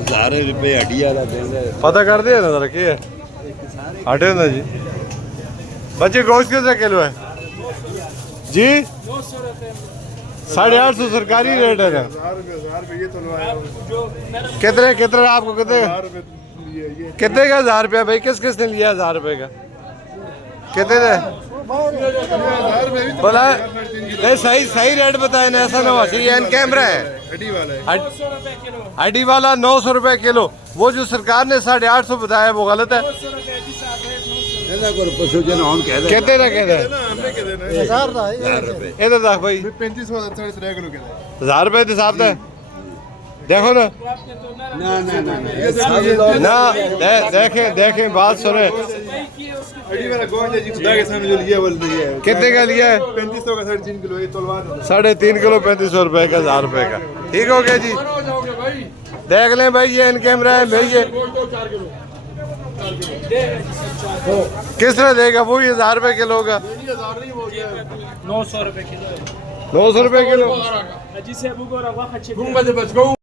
1000 रुपए हड्डी वाला देंगे। पता कर दिया ना जरा क्या है हटे ना जी। बच्चे गोश्त कैसे किलो है जी? 850 सरकारी रेट है ना। कितने कितने आपको कितने कितने का 1000 रुपया भाई? किस किस ने लिया 1000 रुपये का? कितने ने बोला? नहीं सही सही रेट बताए ना, ऐसा ना हो ये एन कैमरा है। हड्डी वाला 900 रुपये किलो। वो जो सरकार ने 850 बताया वो गलत है। कितने का कहते हैं? 1000 रुपए। इधर देख भाई 1000 रुपये के हिसाब से देखो ना ना देखें देखें बात सुने। कितने का लिया है? 3500 का 3.5 किलो 3.5 किलो 3500 रुपए का 1000 रुपए का। ठीक हो गया जी। देख लें भाई ये इन कैमरा है भाई। ये किस तरह देगा वो? ये 1000 रुपए किलो का 900 रुपए किलो। 900 रुपए किलो।